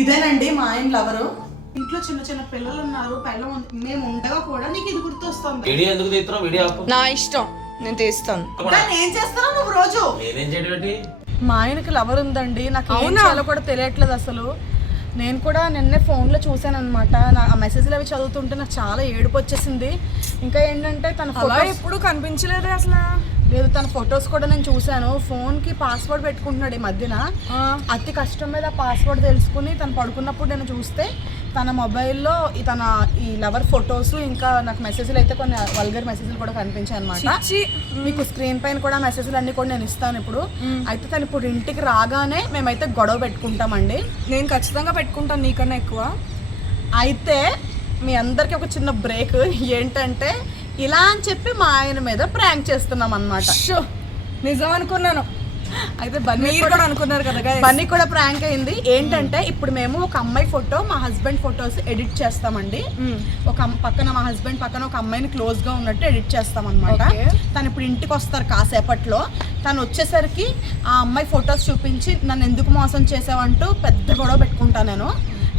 ఇదేనండి మా ఆయన లవరు. ఇంట్లో చిన్న చిన్న పిల్లలు ఉన్నారు, మేము ఉండగా కూడా నీకు ఇది గుర్తొస్తుంది. వీడియో ఎందుకు తీస్తున్నావు? వీడియో ఆపు. నా ఇష్టం, నేను తీస్తాను. ఏం చేస్తావు నువ్వు రోజు? నేనేం చేయడం? మా ఆయనకి లవర్ ఉందండి, నాకు ఏం చేయాలో కూడా తెలియట్లేదు అసలు. నేను కూడా నిన్నే ఫోన్లో చూసాను అనమాట. ఆ మెసేజ్లు అవి చదువుతుంటే నాకు చాలా ఏడుపు వచ్చేసింది. ఇంకా ఏంటంటే తన ఫోటో ఎప్పుడు కనిపించలేదు అసలు. లేదు, తన ఫొటోస్ కూడా నేను చూశాను. ఫోన్కి పాస్వర్డ్ పెట్టుకుంటున్నాడు ఈ మధ్యన. అతి కష్టం మీద పాస్వర్డ్ తెలుసుకుని తను పడుకున్నప్పుడు నేను చూస్తే తన మొబైల్లో ఈ లవర్ ఫొటోస్, ఇంకా నాకు మెసేజ్లు అయితే కొన్ని వల్గర్ మెసేజ్లు కూడా కనిపించాయి అనమాట. మీకు స్క్రీన్ పైన కూడా మెసేజ్లు అన్ని కూడా నేను ఇస్తాను ఇప్పుడు. అయితే తను ఇప్పుడు ఇంటికి రాగానే మేమైతే గొడవ పెట్టుకుంటామండి. నేను ఖచ్చితంగా పెట్టుకుంటాను నీకన్నా ఎక్కువ. అయితే మీ అందరికీ ఒక చిన్న బ్రేక్. ఏంటంటే ఇలా అని చెప్పి మా ఆయన మీద ప్రాంక్ చేస్తున్నాం అన్నమాట. నిజం అనుకున్నాను. అయితే బన్నీ కూడా అనుకున్నారు కదా, బన్నీ కూడా ప్రాంక్ అయింది. ఏంటంటే ఇప్పుడు మేము ఒక అమ్మాయి ఫోటో, మా హస్బెండ్ ఫొటోస్ ఎడిట్ చేస్తామండి. ఒక పక్కన మా హస్బెండ్ పక్కన ఒక అమ్మాయిని క్లోజ్ గా ఉన్నట్టు ఎడిట్ చేస్తాం అనమాట. తను ఇప్పుడు ఇంటికి వస్తారు కాసేపట్లో. తను వచ్చేసరికి ఆ అమ్మాయి ఫొటోస్ చూపించి నన్ను ఎందుకు మోసం చేసావంటూ పెద్ద గొడవ పెట్టుకుంటాను నేను.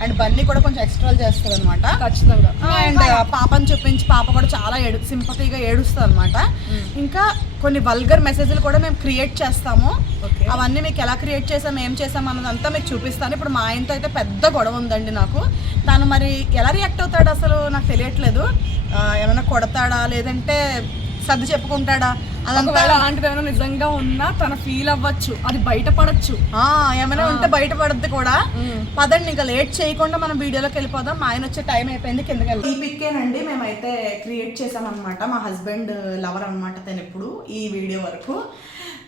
అండ్ బన్నీ కూడా కొంచెం ఎక్స్ట్రాలు చేస్తుంది అనమాట ఖచ్చితంగా. అండ్ పాపని చూపించి పాప కూడా చాలా సింపతిగా ఏడుస్తుంది అనమాట. ఇంకా కొన్ని వల్గర్ మెసేజ్లు కూడా మేము క్రియేట్ చేస్తాము. అవన్నీ మీకు ఎలా క్రియేట్ చేసాం, ఏం చేసాం అన్నదంతా మీకు చూపిస్తాను. ఇప్పుడు మా ఆయనతో అయితే పెద్ద గొడవ ఉందండి నాకు. తను మరి ఎలా రియాక్ట్ అవుతాడు అసలు నాకు తెలియట్లేదు. ఏమైనా కొడతాడా లేదంటే సర్ది చెప్పుకుంటాడా, అదంతా అలాంటివి ఏమైనా నిజంగా ఉన్నా తన ఫీల్ అవ్వచ్చు, అది బయటపడచ్చు. ఏమైనా ఉంటే బయటపడద్దు కూడా. పదండి ఇంకా లేట్ చేయకుండా మనం వీడియోలోకి వెళ్ళిపోదాం. మా ఆయన వచ్చే టైం అయిపోయింది, కిందకి వెళ్ళి. ఈ పిక్కేనండి మేమైతే క్రియేట్ చేసామన్నమాట. మా హస్బెండ్ లవర్ అనమాట తను. ఎప్పుడు ఈ వీడియో వరకు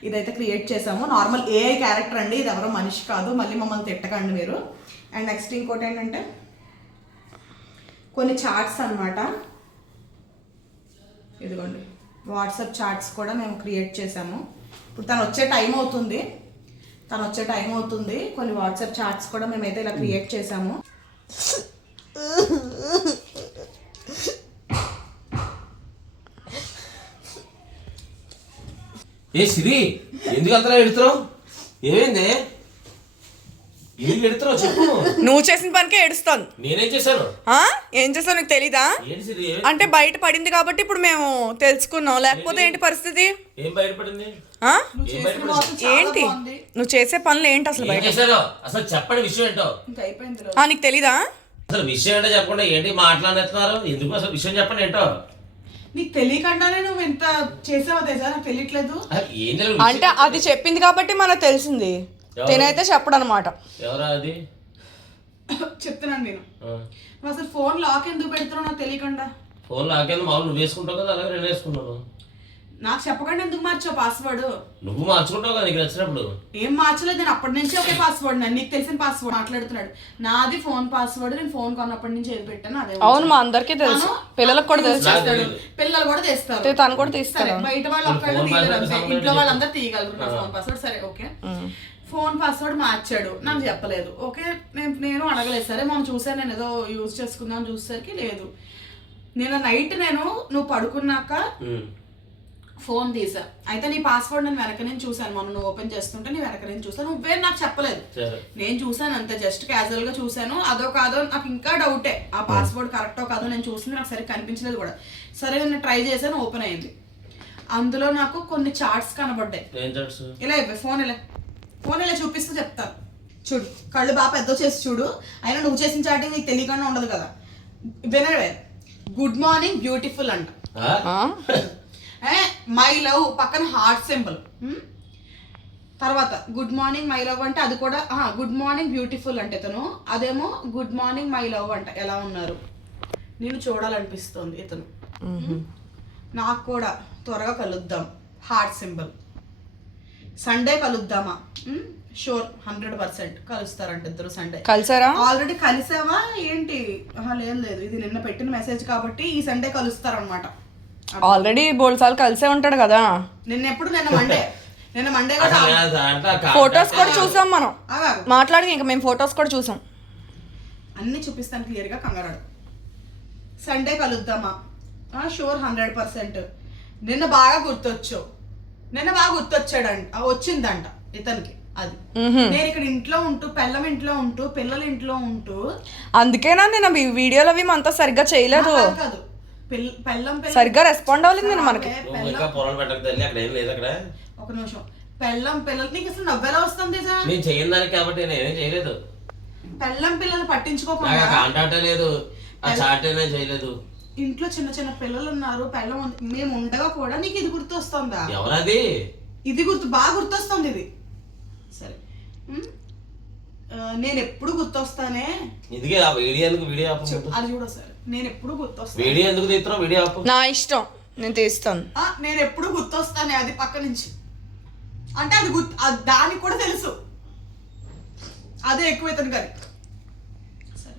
ఇదైతే క్రియేట్ చేసాము. నార్మల్ ఏఐ క్యారెక్టర్ అండి, ఇది ఎవరో మనిషి కాదు, మళ్ళీ మమ్మల్ని తిట్టకండి మీరు. అండ్ నెక్స్ట్ ఇంకోటి ఏంటంటే కొన్ని చార్ట్స్ అనమాట. ఇదిగోండి వాట్సాప్ చాట్స్ కూడా మేము క్రియేట్ చేసాము. ఇప్పుడు తను వచ్చే టైం అవుతుంది. కొన్ని వాట్సాప్ చాట్స్ కూడా మేమైతే ఇలా క్రియేట్ చేసాము. ఏ సిరి, ఎందుకు అంతలా ఎడుతున్నావు? ఏమైంది? ఎందుకు ఎడుతున్నావు చెప్పు. నువ్వు చేసిన పనికే ఏడుస్తాను. నేనేం చేశాను? ఏం చేస్తావు నీకు తెలీదా? అంటే బయట పడింది కాబట్టి ఇప్పుడు మేము తెలుసుకున్నాం, లేకపోతే ఏంటి పరిస్థితి? ఏం బయటపడింది? ఏంటి నువ్వు చేసే పనులు ఏంటి అసలు? బయట అసలు చెప్పండి విషయం ఏంటో. నీకు తెలీదా? అసలు విషయం ఏంటో చెప్పకుండా ఏంటి మాట్లాడుతున్నారు? ఎందుకు అసలు విషయం చెప్పండి ఏంటో. నీకు తెలియకుండానే నువ్వు ఎంత చేసావో తెలుసా, నాకు తెలియట్లేదు. అంటే అది చెప్పింది కాబట్టి మనకు తెలిసింది, తినైతే చెప్పడు అనమాట. ఎవరా అది? చెప్తున్నాను నేను. నువ్వు అసలు ఫోన్ లాక్ ఎందుకు పెడుతున్నావు నాకు తెలియకుండా? ఫోన్ లాక్ ఎందుకు? మామూలు నువ్వు వేసుకుంటావు కదా, అలాగే నేను వేసుకుంటాను. నాకు చెప్పకుండా ఎందుకు మార్చావు పాస్వర్డ్? నువ్వు మార్చుకుంటావు కదా నీకు నచ్చినప్పుడు. ఏం మార్చలేదు, నేను అప్పటి నుంచి ఒకే పాస్వర్డ్. నీకు తెలిసిన పాస్వర్డ్ మాట్లాడుతున్నాడు. నాది ఫోన్ పాస్వర్డ్, నేను ఫోన్ కొన్నప్పటి నుంచి ఏది పెట్టాను అదే. అవును, మా అందరికీ తెలుసు, పిల్లలకు కూడా తెలుసు. పిల్లలు కూడా తెస్తారు, తను కూడా తీస్తారు. బయట వాళ్ళు ఒక్కళ్ళు తీయగలరు, ఇంట్లో వాళ్ళందరూ తీయగలరు నా ఫోన్ పాస్వర్డ్. సరే ఓకే, ఫోన్ పాస్వర్డ్ మార్చాడు, నాకు చెప్పలేదు. ఓకే, నేను అడగలేదు. సరే మనం చూసాను, నేను ఏదో యూజ్ చేసుకుందాం చూసేసరికి లేదు. నేను నైట్ నువ్వు పడుకున్నాక ఫోన్ తీసా. అయితే నీ పాస్వర్డ్ నేను వెనక నుంచి చూసాను. మొన్న నువ్వు ఓపెన్ చేస్తుంటే నీ వెనక నుంచి చూసాను, నువ్వే నాకు చెప్పలేదు. నేను చూసాను అంతే, జస్ట్ క్యాజువల్ గా చూసాను. అదో కాదో నాకు ఇంకా డౌటే, ఆ పాస్వర్డ్ కరెక్టో కాదో. నేను చూసింది నాకు సరే కనిపించలేదు కూడా. సరే నేను ట్రై చేశాను, ఓపెన్ అయింది. అందులో నాకు కొన్ని చార్ట్స్ కనబడ్డాయి. ఇలా ఫోన్ ఇలా చూపిస్తూ చెప్తాను చూడు, కళ్ళు బాగా పెద్ద చేసి చూడు. అయినా నువ్వు చేసిన చాటింగ్ నీకు తెలియకుండా ఉండదు కదా. వినవే, గుడ్ మార్నింగ్ బ్యూటిఫుల్ అంట, మై లవ్ పక్కన హార్ట్ సింబల్, తర్వాత గుడ్ మార్నింగ్ మై లవ్ అంటే అది కూడా గుడ్ మార్నింగ్ బ్యూటిఫుల్ అంటే ఇతను, అదేమో గుడ్ మార్నింగ్ మై లవ్ అంట. ఎలా ఉన్నారు, నేను చూడాలనిపిస్తుంది ఇతను, నాకు కూడా త్వరగా కలుద్దాం, హార్ట్ సింబల్. సండే కలుద్దామా, షూర్ 100% కలుస్తారంట ఇద్దరు. సండే కలిసారా? ఆల్రెడీ కలిసావా ఏంటి? లేదు, ఇది నిన్న పెట్టిన మెసేజ్ కాబట్టి ఈ సండే కలుస్తారనమాట. ఆల్రెడీ బోల్డ్ సార్లు కలిసే ఉంటాడు కదా. నిన్న మండే ఫొటోస్ కూడా చూసాం మనం, మాట్లాడి ఇంకా మేము ఫొటోస్ కూడా చూసాం. అన్ని చూపిస్తాను క్లియర్ గా, కంగారాడు. Sunday కలుద్దామా, sure 100%. నిన్న బాగా గుర్తొచ్చాడంట, వచ్చిందంట ఇతనికి అది నేను ఇక్కడ ఇంట్లో ఉంటూ పెళ్ళం ఇంట్లో ఉంటూ పిల్లలు ఇంట్లో ఉంటూ అందుకేనా నేను ఈ వీడియోలు అవి మనతో సరిగ్గా చేయలేదు, కాదు పెళ్ళం సరిగ్గా రెస్పాండ్ అవ్వలేదు నేను మనకి. ఇంకా పొలాలు పెట్టక తల్లి అక్కడ ఏం లేదు. అక్కడ ఒక నిమిషం, పెళ్ళం పిల్లలు నీకు అసలు నవ్వెలా వస్తుంది? నేను చేయను దానికి కాబట్టి నేనేం చేయలేదు. పెళ్ళం పిల్లలు పట్టించుకోకుండా కాంటాక్ట్ లేదు, ఆ చాట్ నేను చేయలేదు. ఇంట్లో చిన్న చిన్న పిల్లలు ఉన్నారు, పెళ్ళం మేము ఉండగా కూడా నీకు ఇది గుర్తొస్తుందా? ఎవరది? ఇది బాగా గుర్తొస్తుంది ఇది. సరే నేను ఎప్పుడు గుర్తొస్తానే. ఇదిగే ఆ వీడియో ఎందుకు? వీడియో ఆపు. అది చూడ సార్, నేను ఎప్పుడు గుర్తొస్తాను. వీడియో ఎందుకు తీస్తున్నావు? వీడియో ఆపు. నా ఇష్టం, నేను తీస్తాను. నేను ఎప్పుడు గుర్తొస్తానే అది పక్క నుంచి. అంటే అది దానికి కూడా తెలుసు, అదే ఎక్కువ ఇతను గారి. సరే,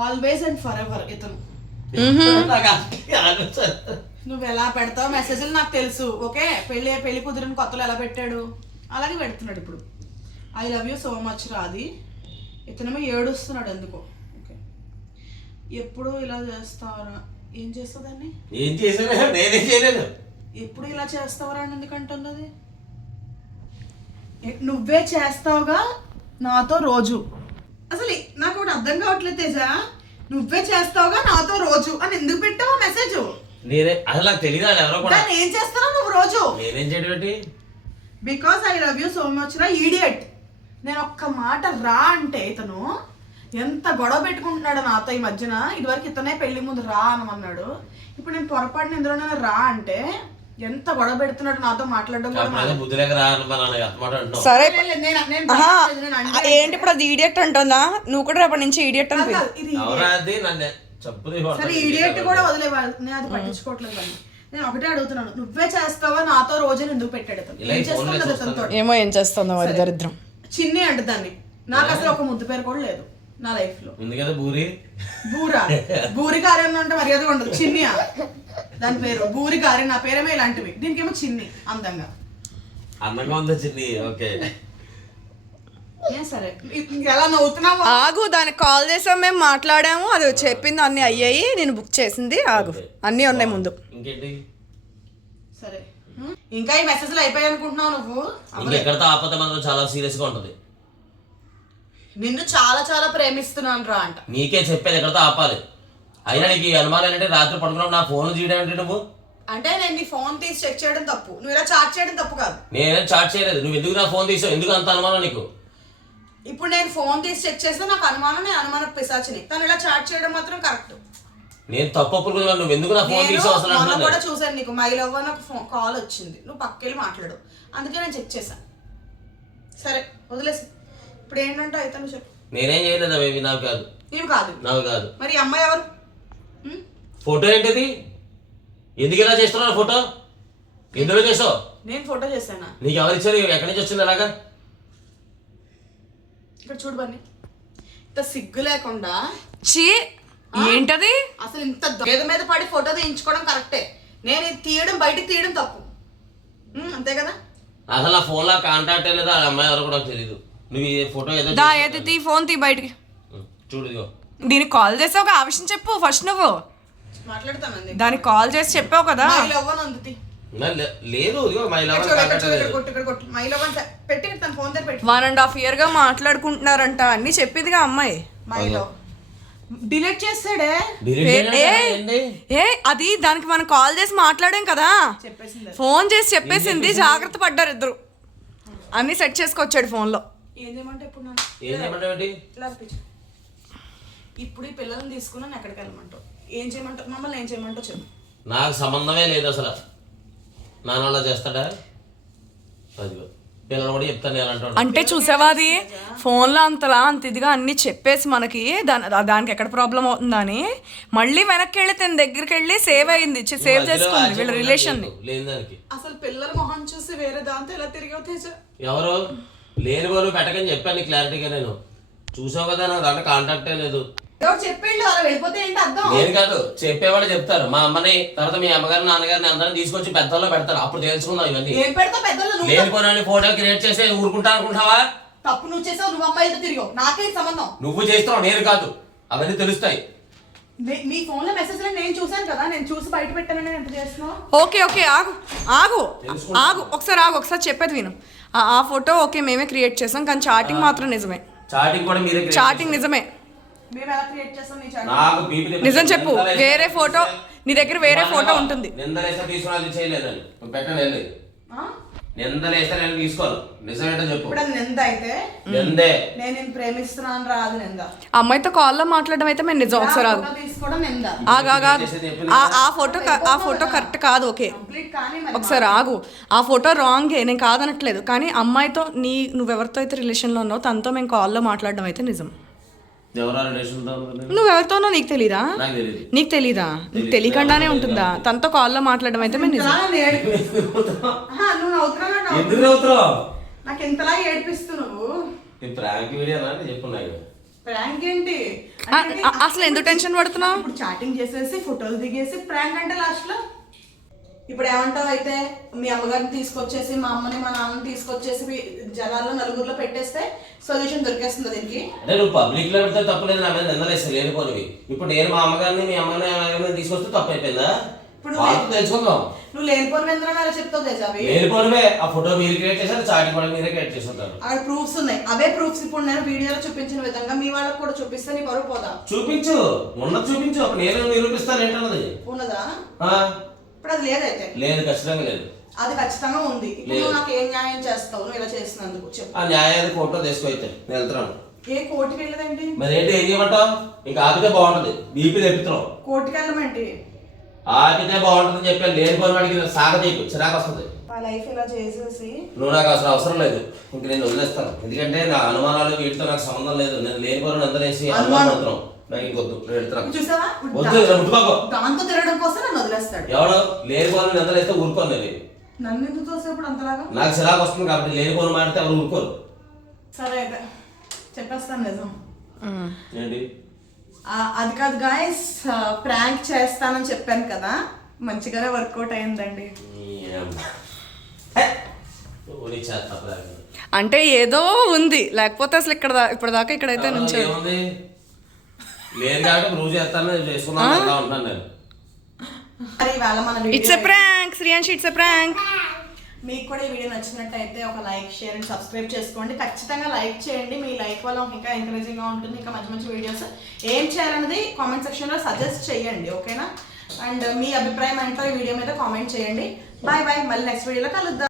ఆల్వేస్ అండ్ ఫర్ ఎవర్ ఇతను. నువ్వు ఎలా పెడతావు మెసేజ్లు నాకు తెలుసు. ఓకే, పెళ్లి కుదిరిన కొత్తలో ఎలా పెట్టాడు అలాగే పెడుతున్నాడు ఇప్పుడు. I love you so much Radhi. ఇతనేమో ఏడుస్తున్నాడు ఎందుకో. ఓకే, ఎప్పుడు ఇలా చేస్తావరా? ఏం చేస్తుందాన్ని? ఏం చేసాను? నేనేం చేయలేదు. ఎప్పుడు ఇలా చేస్తావరా అని ఎందుకంటున్నది? నువ్వే చేస్తావుగా నాతో రోజు. అసలు నాకు ఒకటి అర్థం కావట్లేదు తేజ, నువ్వే చేస్తావుగా నాతో రోజు అని ఎందుకు పెట్టావు మెసేజ్? నేనే అసలు నాకు తెలియదు ఎవరో కూడా. ఏం చేస్తావు నువ్వు రోజు? నేనేం చేయడం ఏంటి? Because I love you so much రా ఈడియట్. నేను ఒక్క మాట రా అంటే ఇతను ఎంత గొడవ పెట్టుకుంటున్నాడు నాతో ఈ మధ్యన. ఇదివరకు ఇతనే పెళ్లి ముందు రా అనమన్నాడు, ఇప్పుడు నేను పొరపాటున ఇందులోనే రా అంటే ఎంత గొడవ పెడుతున్నాడు నాతో మాట్లాడడం. సరే ఏంటి ఇప్పుడు అది ఈడియట్ అంటుందా? నువ్వు కూడా రేపటి నుంచి ఈడియట్ అని సరే ఈడియట్ కూడా వదిలేవాళ్ళు, నేను అది పట్టించుకోవట్లేదు. నేను ఒకటే అడుగుతున్నాను, నువ్వే చేస్తావా నాతో రోజు ఎందుకు పెట్టాడు? ఏమో ఏం చేస్తుందో మరి దరిద్రం. చిన్ని అంటే దాన్ని, నాకు అసలు ఒక ముద్దు పేరు కూడా లేదు నా లైఫ్ లో. బూరా బూరి కార్యం అంటే మర్యాద ఉండదు. చిన్నియా దాని పేరు? బూరి గారి. నా పేరేమో ఇలాంటివి, దీనికేమో చిన్ని. అందంగా ఉంది చిన్ని. ఓకే సరే, ఎలా నవ్వుతున్నావు? ఆగు, దానికి కాల్ చేసాం, మేము మాట్లాడాము, అది చెప్పింది అన్ని అయ్యాయి, నేను బుక్ చేసింది. ఆగు, అన్నీ ఉన్నాయి ముందు. ఇంకేంటి? సరే, ఇంకా ఈ మెసేజ్లు అయిపోయాయి అనుకుంటున్నావు నువ్వు? ఇంకెక్కడితో ఆపద మాత్రం చాలా సీరియస్ గా ఉంటది. నిన్ను చాలా చాలా ప్రేమిస్తున్నాను రా అంట. నీకే చెప్పేది ఎక్కడితో ఆపాలి. అయినా నీకు అనుమానం ఏంటంటే రాత్రి పడుకున్నావు నా ఫోన్ చేయడం ఏంటి? నువ్వు అంటే నేను నీ ఫోన్ తీసి చెక్ చేయడం తప్పు, నువ్వు ఇలా చాట్ చేయడం తప్పు కాదు. నేనేం చాట్ చేయలేదు. నువ్వు ఎందుకు నా ఫోన్ తీసావు? ఎందుకు అంత అనుమానం నీకు? ఇప్పుడు నేను ఫోన్ తీసి చెక్ చేస్తే నాకు అనుమానం, నేను అనుమాన పిశాచిని. తను ఇలా చాట్ చేయడం మాత్రం కరెక్ట్. నేను తప్పు ఒప్పుకున్నాను. నువ్వు ఎందుకు నా ఫోన్ తీసావు అసలు? మొన్న కూడా చూసాను, నీకు మై లవ్ అని ఒక కాల్ వచ్చింది, నువ్వు పక్కెళ్ళి మాట్లాడు, అందుకే నేను చెక్ చేశాను. సరే వదిలేసి ఇప్పుడు ఏంటంటే అయితే నువ్వు చెప్పు. నేనేం చేయలేదు అవి. నాకు కాదు. నీవు కాదు? నాకు కాదు. మరి ఈ అమ్మాయి ఎవరు? ఫోటో ఏంటిది? ఎందుకు ఇలా చేస్తున్నావు ఫోటో? ఎందులో చేసావు? నేను ఫోటో చేశానా? నీకు ఎవరు ఇచ్చారు? ఎక్కడి నుంచి వచ్చింది అలాగా? ఇక్కడ చూడు బన్నీ, ఇంత సిగ్గు లేకుండా. చీ, ఏంటది అసలు? ఇంత గేద మీద పడి ఫోటో తీయించుకోవడం కరెక్టే, నేను తీయడం బయటికి తీయడం తప్పు, అంతే కదా? అసలు ఆ ఫోన్ లో కాంటాక్ట్ లేదా ఆ అమ్మాయి ఎవరు కూడా తెలియదు. నువ్వు ఈ ఫోటో ఏదో తీ ఫోన్ తీ బయటికి. చూడు ఇదిగో. దీనికి కాల్ చేసావు, ఆ విషయం చెప్పు ఫస్ట్. నువ్వు మాట్లాడతానండి, దానికి కాల్ చేసి చెప్పావు కదా. లేదు 1.5 year గా మాట్లాడుకుంటున్నారంట, అన్ని చెప్పిందిగా అమ్మాయి. డిలీట్ చేసాడే. అది దానికి మనం కాల్ చేసి మాట్లాడాం కదా, ఫోన్ చేసి చెప్పేసింది. జాగ్రత్త పడ్డారు ఇద్దరు, అన్ని సెట్ చేసుకొచ్చాడు ఫోన్ లో. ఏం చేయమంటే ఇప్పుడు ఈ పిల్లల్ని తీసుకుని ఎక్కడికి వెళ్ళమంటావు? ఏం చేయమంటావు? మమ్మల్ని ఏం చేయమంటావు చెప్పు. నాకు సంబంధమే లేదు అసలు. నాన్న చేస్తాడా? అదిగో పిల్లలు కూడా చెప్తాను. అంటే చూసావా, అది ఫోన్లో అంతలా అంత ఇదిగా అన్ని చెప్పేసి మనకి దానికి ఎక్కడ ప్రాబ్లం అవుతుందని మళ్ళీ వెనక్కి వెళ్ళి తన దగ్గరికి వెళ్ళి సేవ్ అయింది, సేవ్ చేసుకుంది వీళ్ళ రిలేషన్ ని. అసలు పిల్లల మొహం చూసి వేరే దాంతో ఎలా తిరిగావు తేజ? ఎవరు లేని వాళ్ళు పెట్టకని చెప్పాను క్లారిటీగా. నేను చూసావు కదా, నాకు దాంట్లో కాంటాక్టే లేదు. నేను కాదు, చెప్పేవాళ్ళు చెప్తారు. మా అమ్మని తర్వాత మీ అమ్మగారు నాన్నగారిని అందరం తీసుకొచ్చి పెద్దల్లో పెడతారు, అప్పుడు తెలుసుకుందాం ఇవన్నీ. లేనిపోయిన ఫోటో క్రియేట్ చేసి ఊరుకుంటా అనుకుంటావా? తప్పు నువ్వు చేసావు, నువ్వు అమ్మాయితో తిరిగావు, నాకేం సంబంధం? నువ్వు చేస్తావు, నేను కాదు. అవన్నీ తెలుస్తాయి. మీ ఫోన్ లో మెసేజ్ నేను చూసాను కదా, నేను చూసి బయట పెట్టానని ఎంత చేస్తున్నావు? ఓకే ఓకే, ఆగు ఆగు ఆగు, ఒకసారి ఆగు, ఒకసారి చెప్పేది విను. ఆ ఫోటో ఓకే మేమే క్రియేట్ చేసాం, కానీ చాటింగ్ మాత్రం నిజమే. చాటింగ్ కూడా మీరే చాటింగ్ నిజమే. మేము ఎలా క్రియేట్ చేస్తాం నీ చాటింగ్? నాకు బీపీ నిజం చెప్పు, వేరే ఫోటో నీ దగ్గర వేరే ఫోటో ఉంటుంది. నిందలేస్తే తీసుకుని చేయలేదని పెట్టండి వెళ్ళి నిందలేస్తే నేను తీసుకోను. నిజమేంటో చెప్పు. ఇప్పుడు అది నింద అయితే నిందే. నేను నిన్ను ప్రేమిస్తున్నాను రా, అది నింద. అమ్మాయితో కాల్లో మాట్లాడడం అయితే మేము నిజం. ఒకసారి ఆగు. తీసుకోవడం నింద. ఆ ఫోటో కరెక్ట్ కాదు. ఓకే కంప్లీట్ కానీ మరి ఒకసారి ఆగు. ఆ ఫోటో రాంగే, నేను కాదనట్లేదు. కానీ అమ్మాయితో నువ్వెవరితో అయితే రిలేషన్లో ఉన్నావు తనతో మేము కాల్లో మాట్లాడడం అయితే నిజం. నువ్వెవరితోనో నీకు తెలీదా? నీకు తెలీదా? నీకు తెలియకుండానే ఉంటుందా? తనతో కాల్లో మాట్లాడడం అయితే మేము నిజం. నాకు ఎంతలా ఏడిపిస్తున్నావు. ప్రాంక్ ఏంటి అసలు ఎందుకు టెన్షన్ పడుతున్నావు? ఇప్పుడు చాటింగ్ చేసేసి ఫోటోలు దిగేసి ప్రాంక్ అంటే లాస్ట్ లో ఇప్పుడు ఏమంటావు? అయితే మీ అమ్మగారిని తీసుకొచ్చేసి మా అమ్మని మా నాన్నని తీసుకొచ్చేసి జనాల్లో నలుగురిలో పెట్టేస్తే సొల్యూషన్ దొరికేస్తుంది దీనికి. అంటే నువ్వు పబ్లిక్ లో పెడితే తప్పలేదు, నా మీద నిందలేస్తే లేనిపోనివి. ఇప్పుడు నేను మా అమ్మగారిని మీ అమ్మని తీసుకొస్తే తప్పు అయిపోయిందా? ఇప్పుడు తెలుసుకుందాం. నువ్వు లేనిపోని ఎందుకు చెప్తావు తేజావి? లేనిపోనివే. ఆ ఫోటో మీరు క్రియేట్ చేశారు, చాటింగ్ కూడా మీరే క్రియేట్ చేస్తుంటారు. అక్కడ ప్రూఫ్స్ ఉన్నాయి. అవే ప్రూఫ్స్ ఇప్పుడు నేను వీడియోలో చూపించిన విధంగా మీ వాళ్ళకి కూడా చూపిస్తే నీ పరువు పోదా? చూపించు, ఉన్నది చూపించు. అప్పుడు నేను నిరూపిస్తాను ఏంటన్నది. ఉన్నదా? ఇప్పుడు అది లేదైతే లేదు, ఖచ్చితంగా లేదు. అది ఖచ్చితంగా ఉంది. ఇప్పుడు నాకు ఏం న్యాయం చేస్తావు నువ్వు ఇలా చేసినందుకు చెప్పు. ఆ న్యాయాన్ని కోర్టులో తీసుకొస్తే నేను వెళ్తున్నాను. ఏ కోర్టుకి వెళ్ళదండి? మరి ఏంటి, ఏం చేయమంటావు? ఇంకా ఆపితే బాగుంటది. బీపీ తెప్పుతున్నావు. కోర్టుకి వెళ్ళమంటే ఆపితే బాగుంటుంది చెప్పాను. లేని పని వాడికి సాగతీకు చిరాకు వస్తుంది. ఆ లైఫ్ ఇలా చేసేసి నువ్వు నాకు అసలు అవసరం లేదు. ఇంక నేను వదిలేస్తాను. ఎందుకంటే నా అనుమానాలు వీటితో నాకు సంబంధం లేదు. నేను లేని పనులు అందరేసి అనుమానం నాకు ఇంకొద్దు. చూసావా? దాంతో తిరగడం కోసం నన్ను వదిలేస్తాడు. ఎవడో లేని పనులు నిద్రలేస్తే ఊరుకోను. నన్ను ఎందుకు చూసేప్పుడు అంతలాగా? నాకు చిరాకు వస్తుంది కాబట్టి లేని పనులు మాడితే ఎవరు ఊరుకోరు. సరే అయితే చెప్పేస్తాను నిజం ఏంటి. అది కాదు గాయస్, ప్రాంక్ చేస్తానని చెప్పాను కదా, మంచిగానే వర్కౌట్ అయిందండి. అంటే ఏదో ఉంది, లేకపోతే అసలు ఇప్పటిదాకా ఇక్కడైతే నుంచి లేదు కాబట్టి ప్రూవ్ చేస్తాను చేసుకున్నాను నేను. It's a prank Shreyanshi, it's a prank. మీకు కూడా ఈ వీడియో నచ్చినట్టయితే ఒక లైక్, షేర్ అండ్ సబ్స్క్రైబ్ చేసుకోండి. ఖచ్చితంగా లైక్ చేయండి. మీ లైక్ వల్ల ఇంకా ఎంకరేజింగ్గా ఉంటుంది. ఇంకా మంచి మంచి వీడియోస్ ఏం చేయాలన్నది కామెంట్ సెక్షన్లో సజెస్ట్ చేయండి, ఓకేనా? అండ్ మీ అభిప్రాయం ఏంటో ఈ వీడియో మీద కామెంట్ చేయండి. బాయ్ బాయ్, మళ్ళీ నెక్స్ట్ వీడియోలో కలుద్దాం.